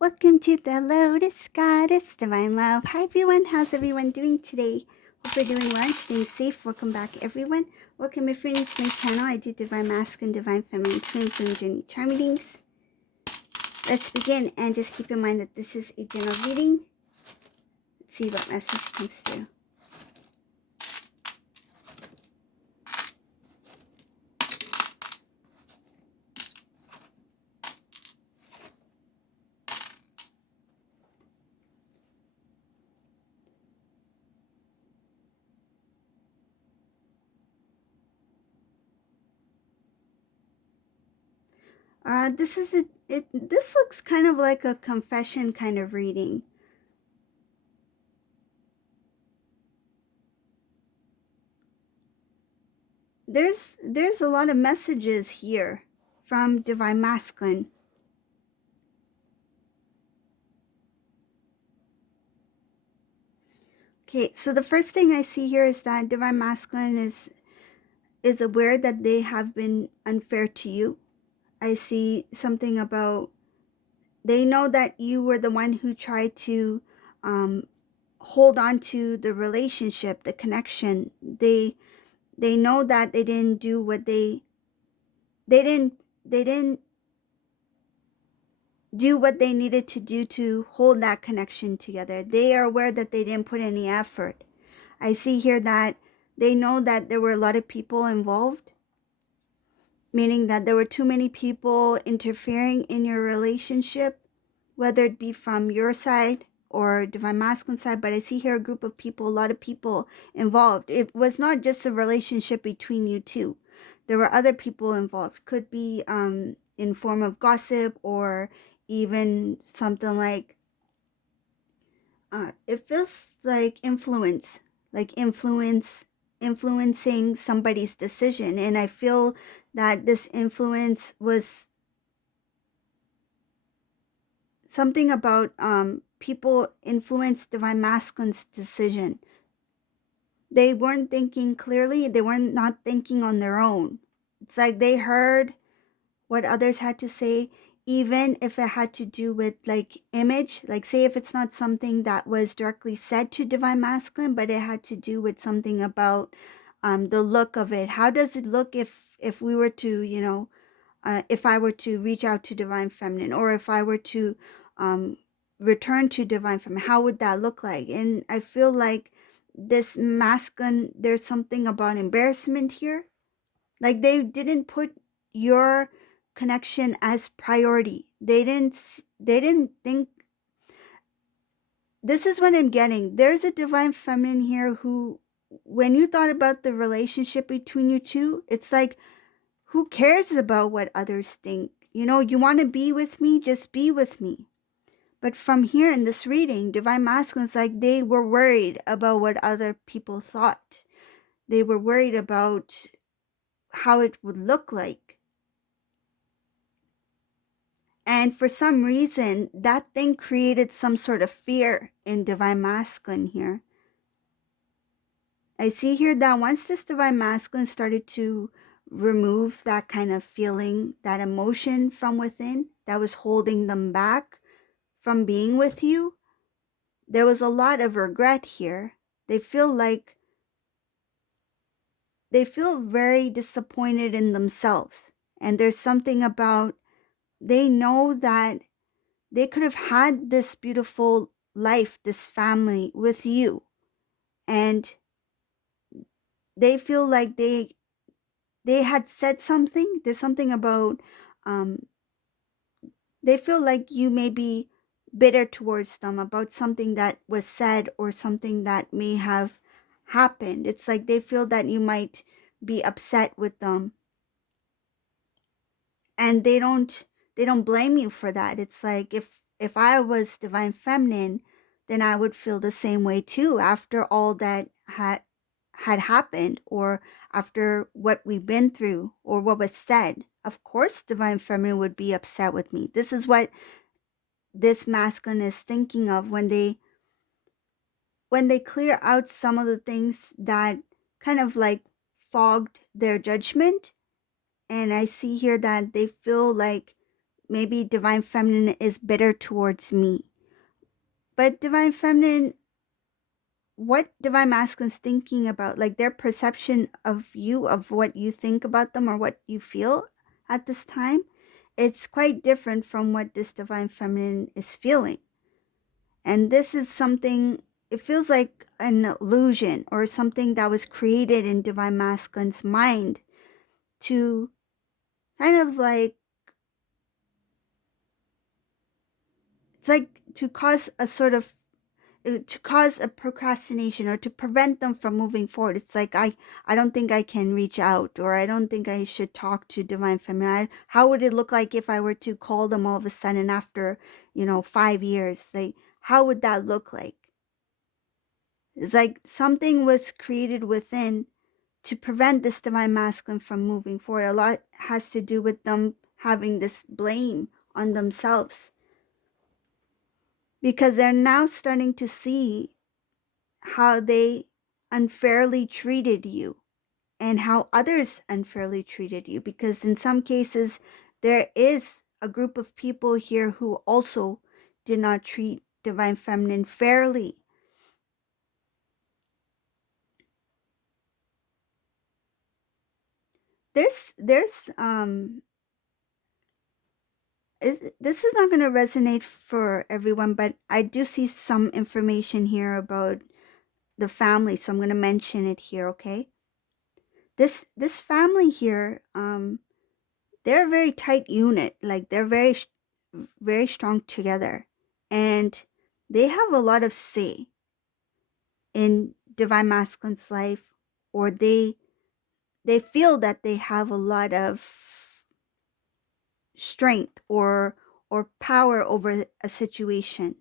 Welcome to the Lotus Goddess Divine Love. Hi everyone, how's everyone doing today? Hope you're doing well and staying safe. Welcome back everyone. Welcome if you're new to my channel. I do Divine Masculine, Divine Feminine, Twin Flame Journey Charm readings. Let's begin and just keep in mind that this is a general reading. Let's see what message comes through. This looks kind of like a confession kind of reading. There's a lot of messages here from Divine Masculine. Okay, so the first thing I see here is that Divine Masculine is aware that they have been unfair to you. I see something about they know that you were the one who tried to hold on to the relationship, the connection. They know that they didn't do what they didn't do what they needed to do to hold that connection together. They are aware that they didn't put any effort. I see here that they know that there were a lot of people involved, meaning that there were too many people interfering in your relationship, whether it be from your side or Divine Masculine side. But I see here a group of people, a lot of people involved. It was not just a relationship between you two. There were other people involved. Could be in form of gossip or even something like, it feels like influencing somebody's decision. And I feel that this influence was something about people influenced Divine Masculine's decision. They weren't thinking clearly. They were not thinking on their own. It's like they heard what others had to say, even if it had to do with like image. Like say if it's not something that was directly said to Divine Masculine, but it had to do with something about the look of it. How does it look if we were to, you know, if I were to reach out to Divine Feminine, or if I were to return to Divine Feminine, how would that look like? And I feel like this masculine, there's something about embarrassment here. Like they didn't put your connection as priority. They didn't think. This is what I'm getting. There's a Divine Feminine here who, when you thought about the relationship between you two, it's like, who cares about what others think? You know, you want to be with me, just be with me. But from here in this reading, Divine Masculine is like they were worried about what other people thought. They were worried about how it would look like. And for some reason, that thing created some sort of fear in Divine Masculine here. I see here that once this Divine Masculine started to remove that kind of feeling, that emotion from within that was holding them back from being with you, there was a lot of regret here. They feel very disappointed in themselves. And there's something about, they know that they could have had this beautiful life, this family with you. And they feel like they had said something. There's something about, they feel like you may be bitter towards them about something that was said or something that may have happened. It's like they feel that you might be upset with them. And they don't blame you for that. It's like if I was Divine Feminine, then I would feel the same way too after all that had happened, or after what we've been through or what was said. Of course Divine Feminine would be upset with me. This is what this masculine is thinking of when they clear out some of the things that kind of like fogged their judgment. And I see here that they feel like maybe divine feminine is bitter towards me. But divine feminine, what divine masculine's thinking about, like their perception of you, of what you think about them or what you feel at this time, it's quite different from what this divine feminine is feeling. And this is something, it feels like an illusion or something that was created in divine masculine's mind to kind of like, it's like to cause a sort of, to cause a procrastination or to prevent them from moving forward. It's like, I don't think I can reach out, or I don't think I should talk to divine feminine. How would it look like if I were to call them all of a sudden after 5 years? Like, how would that look like? It's like something was created within to prevent this divine masculine from moving forward. A lot has to do with them having this blame on themselves, because they're now starting to see how they unfairly treated you and how others unfairly treated you. Because in some cases, there is a group of people here who also did not treat divine feminine fairly. There's this is not going to resonate for everyone, but I do see some information here about the family, so I'm going to mention it here. Okay, this family here, they're a very tight unit. Like they're very strong together, and they have a lot of say in divine masculine's life, or they feel that they have a lot of strength or power over a situation.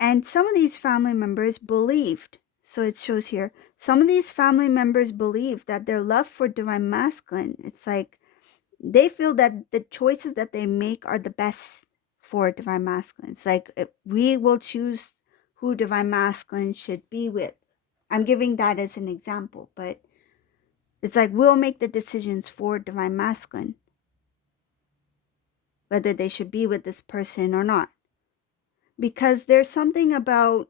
And some of these family members believed, so it shows here, some of these family members believe that their love for divine masculine, it's like they feel that the choices that they make are the best for divine masculine. It's like we will choose who divine masculine should be with. I'm giving that as an example, but it's like we'll make the decisions for divine masculine, whether they should be with this person or not. Because there's something about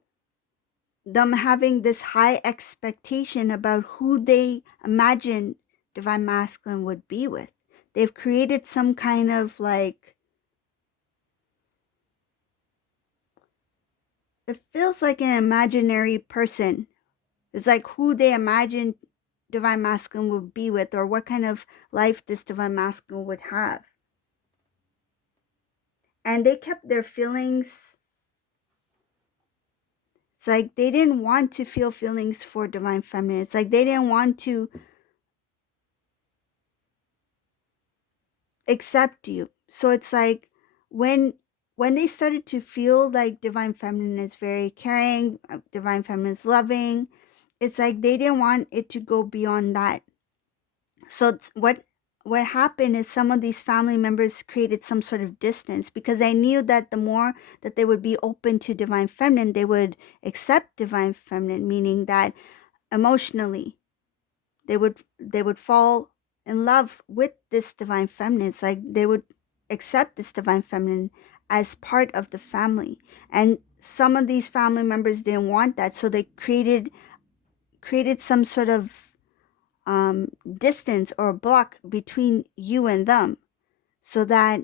them having this high expectation about who they imagine divine masculine would be with. They've created some kind of like, it feels like an imaginary person. It's like who they imagine divine masculine would be with, or what kind of life this divine masculine would have. And they kept their feelings, it's like they didn't want to feel feelings for divine feminine. It's like they didn't want to accept you. So it's like when they started to feel like divine feminine is very caring, divine feminine is loving, it's like they didn't want it to go beyond that. So what happened is some of these family members created some sort of distance, because they knew that the more that they would be open to divine feminine, they would accept divine feminine, meaning that emotionally they would fall in love with this divine feminine. It's like they would accept this divine feminine as part of the family. And some of these family members didn't want that, so they created some sort of distance or block between you and them, so that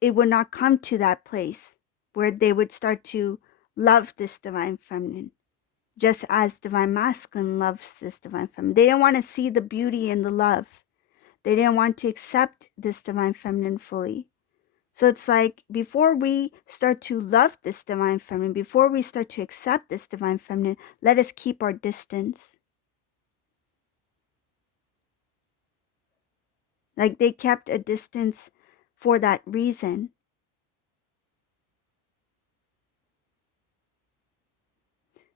it would not come to that place where they would start to love this divine feminine, just as divine masculine loves this divine feminine. They didn't want to see the beauty and the love. They didn't want to accept this divine feminine fully. So it's like, before we start to love this divine feminine, before we start to accept this divine feminine, let us keep our distance. Like they kept a distance for that reason.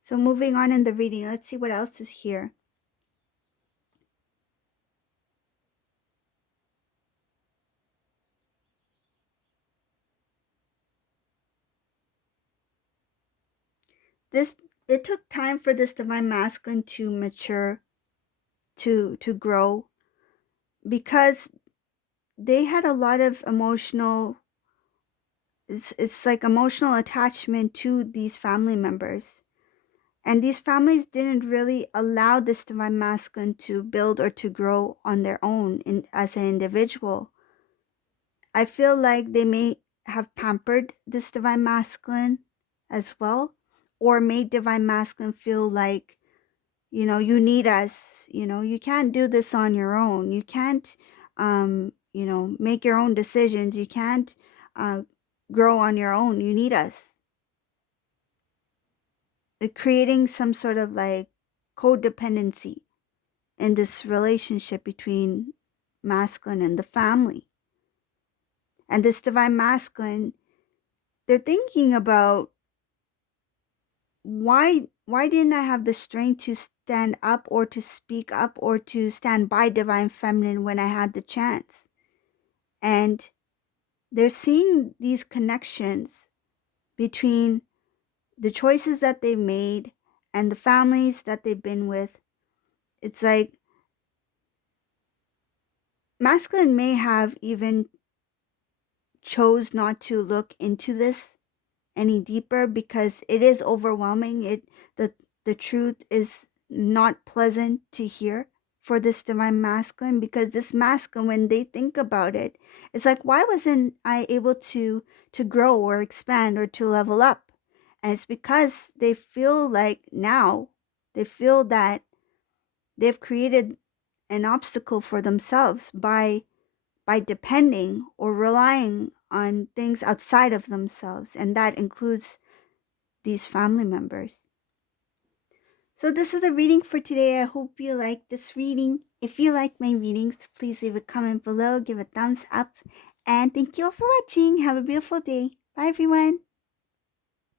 So moving on in the reading, let's see what else is here. It took time for this divine masculine to mature, to grow, because they had a lot of it's like emotional attachment to these family members. And these families didn't really allow this divine masculine to build or to grow on their own as an individual. I feel like they may have pampered this divine masculine as well, or made divine masculine feel like, you need us, you can't do this on your own. You can't, make your own decisions. You can't uh, grow on your own. You need us. Creating some sort of like codependency in this relationship between masculine and the family. And this divine masculine, they're thinking about why didn't I have the strength to stand up or to speak up or to stand by divine feminine when I had the chance? And they're seeing these connections between the choices that they've made and the families that they've been with. It's like masculine may have even chose not to look into this any deeper because it is overwhelming. The truth is not pleasant to hear for this divine masculine, because this masculine, when they think about it, it's like, why wasn't I able to grow or expand or to level up? And it's because they feel like now they feel that they've created an obstacle for themselves by depending or relying on things outside of themselves, and that includes these family members. So this is the reading for today. I hope you like this reading. If you like my readings, please leave a comment below, give a thumbs up, and thank you all for watching. Have a beautiful day. Bye everyone.